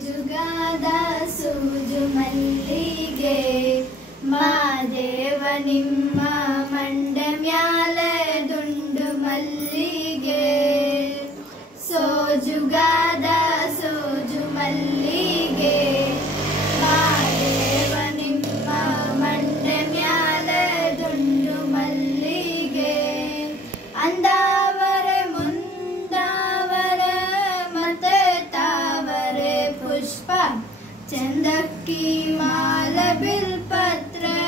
ಸೋಜುಗಾದ ಸೂಜು ಮಲ್ಲಿಗೆ ಮಾದೇವ ನಿಮ್ಮ ಮಂಡೆ ಮ್ಯಾಲೆ ದುಂಡು ಮಲ್ಲಿಗೆ ಸೋಜುಗಾದ ಸೋಜು ಮಲ್ಲಿಗೆ ಮಾದೇವ ನಿಮ್ಮ ಮಂಡೆ ಮ್ಯಾಲೆ ದುಂಡು ಮಲ್ಲಿಗೆ ಅಂದಾವರೆ ಮುಂದಾವರೆ ಮತ್ತೆ ತಾವರೆ ಪುಷ್ಪ ಚಂದಕ್ಕಿ ಮಾಲ ಬಿಲ್ಪತ್ರೆ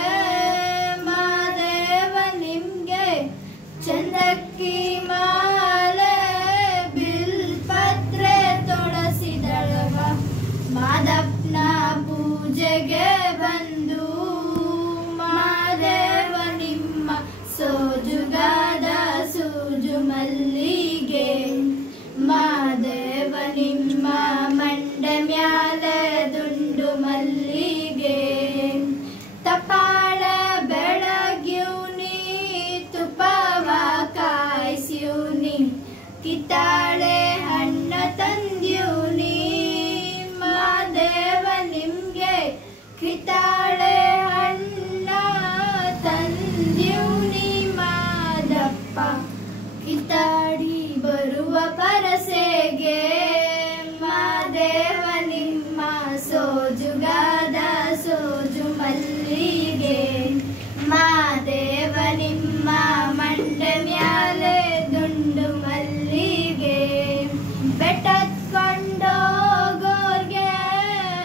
ಮಾದೇವ ನಿಮ್ಗೆ ಚಂದಕ್ಕಿ ಮಾಲೆ ಬಿಲ್ಪತ್ರೆ ತೊಡಸಿದಳವ ಮಾದಪ್ಪನ ಪೂಜೆಗೆ ಬಂದು ಮಾದೇವ ನಿಮ್ಮ ಸೋಜುಗಾದ ಸೂಜು ಮಲ್ಲಿಗೆ ಮಾದೇವ ನಿಮ್ಮ ಮಂಡೆ ಮ್ಯಾಲೆ ದುಂಡು ಮಲ್ಲಿಗೆ ತಪಾಳ ಬೆಳಗ್ಯೂನಿ ತುಪ್ಪವ ಕಾಯಿಸ್ಯೂನಿ ಕಿತ್ತಾಳೆ ಹಣ್ಣ ತಂದ್ಯೂನಿ ಮಾದೇವ ನಿಮ್ಗೆ ಕಿತ್ತಾಳೆ ಹಣ್ಣ ತಂದ್ಯೂನಿ ಮಾದಪ್ಪ ಕಿತ್ತಾಡಿ ಬರುವ ಪರಸೆಗೆ ಮಾದೇವ ನಿಮ್ಮ ಸೋಜುಗಾದ ಸೋಜು ಮಲ್ಲಿಗೆ ಮಾದೇವ ನಿಮ್ಮ ಮಂಡೆ ಮ್ಯಾಲೆ ದುಂಡು ಮಲ್ಲಿಗೆ ಬೆಟ್ಟತ್ಕೊಂಡೋಗೋರ್ಗೆ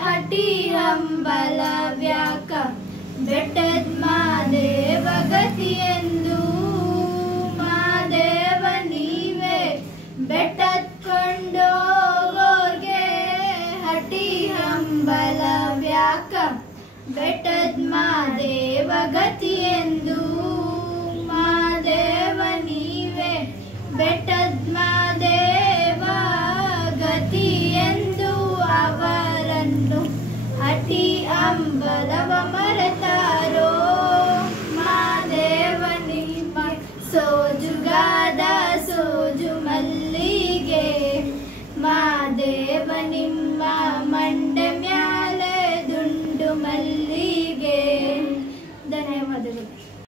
ಹಟಿ ಹಂಬಲ ವ್ಯಾಕ ಬೆಟ್ಟದ ಮಾದೇವ ಗತಿಯೆಂದು ಮಾದೇವ ನೀವೇ ಬೆಟ್ಟತ್ಕೊಂಡೋಗೋರ್ಗೆ ಹಟಿ ಹಂಬಲ ವ್ಯಾಕ ಬೆಟ್ಟದ ಮಾದೇವ ಗತಿಯೆಂದು ಮಾದೇವ ನೀವೇ ಬೆಟ್ಟದ ಮಾದೇವ ಗತಿಯೆಂದು ಅವರನ್ನು ಹಟಿ ಅಂಬಲವ ಮರೆತ